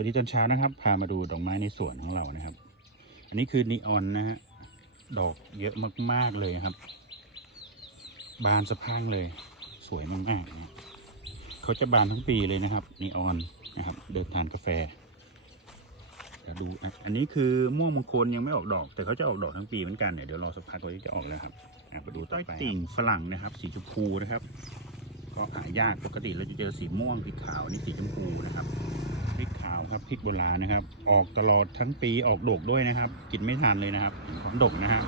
วัสดีตอนเช้านะครับ พามาดูดอกไม้ในสวนของเรานะครับ อันนี้คือนีออนนะฮะ ดอกเยอะมากๆเลยครับ บานสะพรั่งเลย สวยมากๆนะเขาจะบานทั้งปีเลยนะครับนีออนนะครับ เดินทานกาแฟเดี๋ยวดูนะอันนี้คือม่วงมงคลยังไม่ออกดอก แต่เขาจะออกดอกทั้งปีเหมือนกันเนี่ยเดี๋ยวรอสักพักก็จะออกแล้วครับอะไปดูต้อยติ่งฝรั่งนะครับ สีชมพูนะครับ ก็หายากปกติเราจะเจอสีม่วงพริกขาวนี่สีชมพูนะครับาวครับพริกโบราณนะครับ ออกตลอดทั้งปีออกดกด้วยนะครับ กินไม่ทันเลยนะครับของดกนะครับ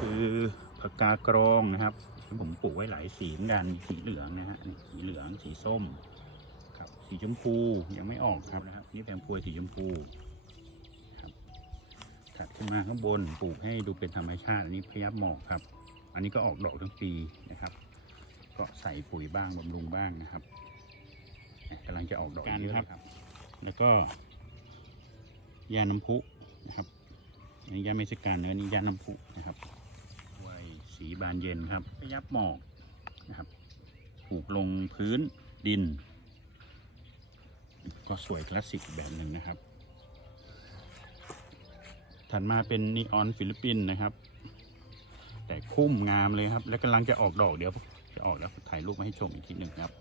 คือผักกากรองนะครับที่ผมปลูกไว้หลายสีเหมือนกันสีเหลืองนะฮะสีเหลืองสีส้มครับสีชมพูยังไม่ออกครับนะครับ นี่แปลงพวยสีชมพูครับถัดขึ้นมาข้างบนปลูกให้ดูเป็นธรรมชาติ อันนี้พยับหมอกครับ อันนี้ก็ออกดอกทั้งปีนะครับ ก็ใส่ปุ๋ยบ้างบำรุงบ้างนะครับกำลังจะออกดอกเยอะเลยครับ แล้วก็ยาน้ำพุนะครับอันนี้ยาเมซิกันเนื้อนี้ยาน้ำพุนะครับไว้สีบานเย็นครับพยับหมอกนะครับผูกลงพื้นดิน ก็สวยคลาสสิกแบบหนึ่งนะครับ ถัดมาเป็นนีออนฟิลิปปินส์นะครับ แต่คุ้มงามเลยครับ และกำลังจะออกดอกเดี๋ยวจะออกแล้วถ่ายรูปมาให้ชมอีกทีหนึ่งครับ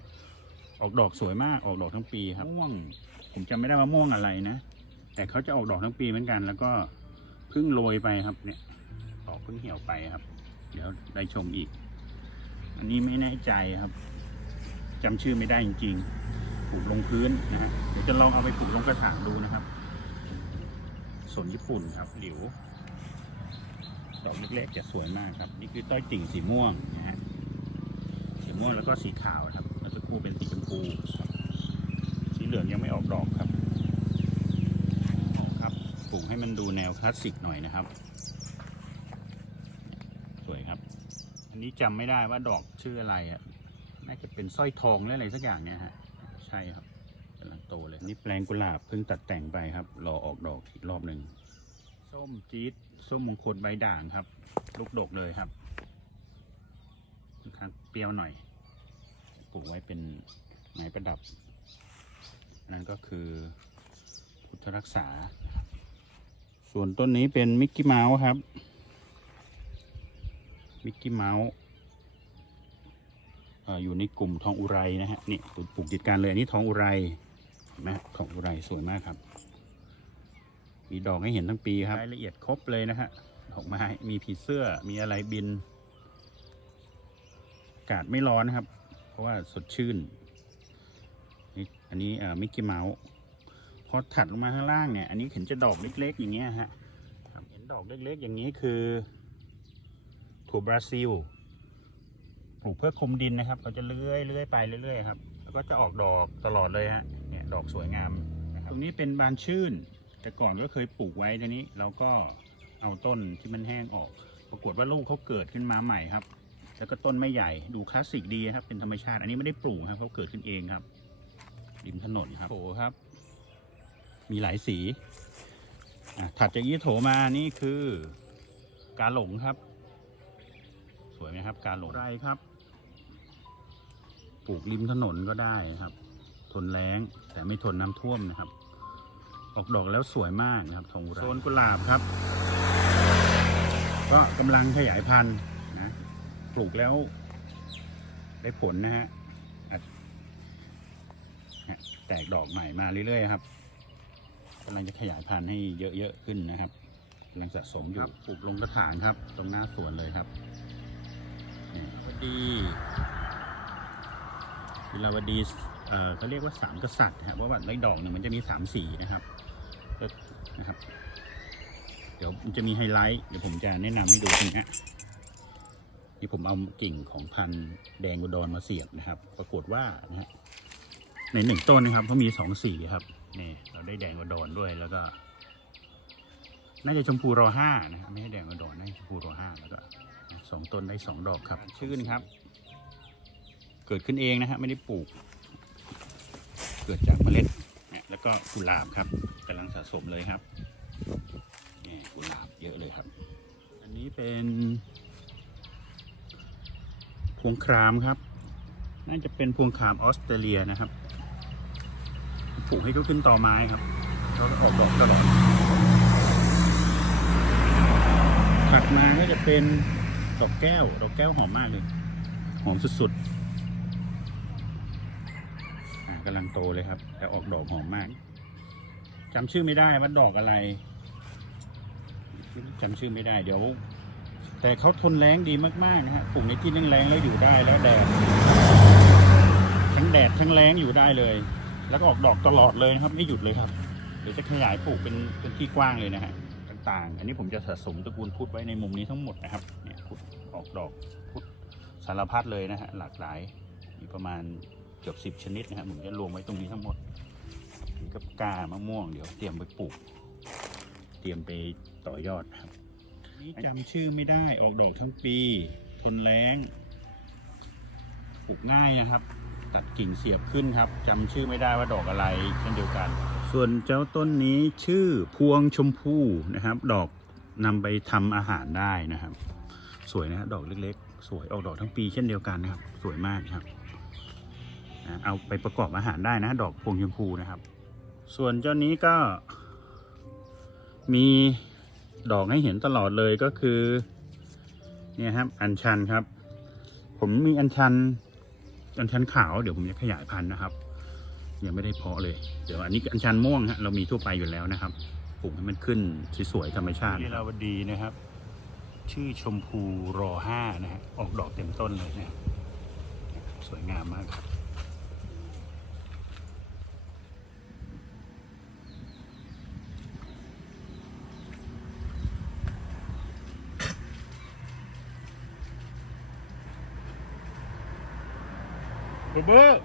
ออกดอกสวยมากออกดอกทั้งปีครับม่วง ผมจำไม่ได้ว่าม่วงอะไรนะ แต่เขาจะออกดอกทั้งปีเหมือนกัน แล้วก็เพิ่งโรยไปครับ เนี่ยดอกเพิ่งเหี่ยวไปครับ เดี๋ยวได้ชมอีก อันนี้ไม่แน่ใจครับจำชื่อไม่ได้จริงๆปลูกลงพื้นนะฮะเดี๋ยวจะลองเอาไปปลูกลงกระถางดูนะครับสนญี่ปุ่นครับหลิวดอกเล็กๆจะสวยมากครับ นี่คือต้อยติ่งสีม่วงนะฮะสีม่วงแล้วก็สีขาวครับ สักครู่เป็นสีชมพูสีเหลืองยังไม่ออกดอกครับออกครับปลูกให้มันดูแนวคลาสสิกหน่อยนะครับ สวยครับ อันนี้จำไม่ได้ว่าดอกชื่ออะไรอะน่าจะเป็นสร้อยทองหรืออะไรสักอย่างเนี่ยฮะใช่ครับกำลังโตเลยนี่แปลงกุหลาบเพิ่งตัดแต่งไปครับ รอออกดอกอีกรอบหนึ่งส้มจี๊ดส้มมงคลใบด่างครับ ลูกดกเลยครับค่อนข้างเปรี้ยวหน่อย ปลูกไว้เป็นไม้ประดับ นั่นก็คือพุทธรักษา ส่วนต้นนี้เป็นมิกกี้เมาส์ครับ มิกกี้เมาส์อยู่ในกลุ่มทองอุไรนะฮะนี่ปลูกปลูกติดกันเลยอันนี้ทองอุไรเห็นไหมทองอุไรสวยมากครับ มีดอกให้เห็นทั้งปีครับรายละเอียดครบเลยนะฮะดอกไม้มีผีเสื้อมีอะไรบิน อากาศไม่ร้อนนะครับ ราะว่าสดชื่นนี่อันนี้อ่อมิกกี้เมาส์พอถัดลงมาข้างล่างเนี่ย อันนี้เห็นจะดอกเล็ก ๆ อย่างเงี้ยฮะเห็นดอกเล็ก ๆ อย่างนี้คือ ถั่วบราซิล ปลูกเพื่อคุมดินนะครับเขาจะเลื้อยเลื้อยไปเรื่อยๆครับ แล้วก็จะออกดอกตลอดเลยฮะ เนี่ยดอกสวยงามนะครับ ตรงนี้เป็นบานชื่น แต่ก่อนก็เคยปลูกไว้ทีนี้เราก็เอาต้นที่มันแห้งออก ปรากฏว่าลูกเขาเกิดขึ้นมาใหม่ครับ แล้วก็ต้นไม่ใหญ่ ดูคลาสสิกดีครับ เป็นธรรมชาติ อันนี้ไม่ได้ปลูกครับเขาเกิดขึ้นเองครับ ริมถนนครับโถครับ มีหลายสีอะถัดจากยี่โถมานี่คือกาหลงครับ สวยไหมครับ กาหลงไรครับ ปลูกริมถนนก็ได้ครับ ทนแรงแต่ไม่ทนน้ำท่วมนะครับ ออกดอกแล้วสวยมากนะครับทองอุไรโซนกุหลาบครับ ก็กำลังขยายพันธุ์นะ ปลูกแล้ว ได้ผลนะฮะอะฮะแตกดอกใหม่มาเรื่อยๆครับกำลังจะขยายพันธุ์ให้เยอะๆขึ้นนะครับกำลังสะสมอยู่ปลูกลงกระถางครับ ตรงหน้าสวนเลยครับนี่พอดีวิลาวดีเอ่อเขาเรียกว่าสามกษัตริย์นะครับเพราะว่าในดอกหนึ่งมันจะมีสามสีนะครับก็นะครับ เดี๋ยวมันจะมีไฮไลท์ เดี๋ยวผมจะแนะนำให้ดูตรงเนี้ ยนี่ผมเอากิ่งของพันธุ์แดงอุดรมาเสียบนะครับ ปรากฏว่านะฮะในหนึ่งต้นนะครับเขามีสองสีครับนี่เราได้แดงอุดรด้วยแล้วก็ น่าจะชมพูรอห้านะครับไม่ใช่แดงอุดรน่าจะชมพูรอห้าแล้วก็สองต้นได้สองดอกครับ ชื่นครับ เกิดขึ้นเองนะฮะไม่ได้ปลูก เกิดจากเมล็ดเนี่ยแล้วก็กุหลาบครับกำลังสะสมเลยครับนี่กุหลาบเยอะเลยครับ อันนี้เป็น พวงครามครับ น่าจะเป็นพวงครามออสเตรเลียนะครับปลูกให้เขาขึ้นต่อไม้ครับเขาก็ออกดอกตลอดถัดมาก็จะเป็นดอกแก้ว ดอกแก้วหอมมากเลย หอมสุดๆกำลังโตเลยครับ แต่ออกดอกหอมมากจำชื่อไม่ได้ว่าดอกอะไรจำชื่อไม่ได้เดี๋ยว แต่เขาทนแรงดีมากๆนะฮะปลูกในที่แรงๆแล้วอยู่ได้แล้วแดดทั้งแดดทั้งแรงอยู่ได้เลย แล้วก็ออกดอกตลอดเลยครับ ไม่หยุดเลยครับเดี๋ยวจะขยายปลูกเป็นเป็นที่กว้างเลยนะฮะต่างๆ อันนี้ผมจะสะสมตระกูลพุทธไว้ในมุมนี้ทั้งหมดนะครับเนี่ยพุทธออกดอกพุทธสารพัดเลยนะฮะหลากหลายมีประมาณเกือบสิบชนิดนะฮะผมจะรวมไว้ตรงนี้ทั้งหมดมีกับกามะม่วงเดี๋ยวเตรียมไปปลูก เตรียมไปต่อยอดครับ นี่จำชื่อไม่ได้ออกดอกทั้งปี ทนแรงปลูกง่ายนะครับ ตัดกิ่งเสียบขึ้นครับจำชื่อไม่ได้ว่าดอกอะไรเช่นเดียวกัน ส่วนเจ้าต้นนี้ชื่อพวงชมพู่นะครับ ดอกนำไปทำอาหารได้นะครับ สวยนะดอกเล็กๆ สวยออกดอกทั้งปีเช่นเดียวกันนะครับ สวยมากครับเอาไปประกอบอาหารได้นะ ดอกพวงชมพูนะครับ ส่วนเจ้านี้ก็มี ดอกให้เห็นตลอดเลยก็คือ เนี่ยครับ อัญชันครับ ผมมีอัญชัน อัญชันขาวเดี๋ยวผมจะขยายพันธุ์นะครับ ยังไม่ได้เพาะเลย เดี๋ยวอันนี้อัญชันม่วงฮะเรามีทั่วไปอยู่แล้วนะครับปลูกให้มันขึ้นสวยๆธรรมชาติลีลาวดีนะครับ ชื่อชมพูรอห้านะฮะออกดอกเต็มต้นเลยนะสวยงามมากครับ 宝宝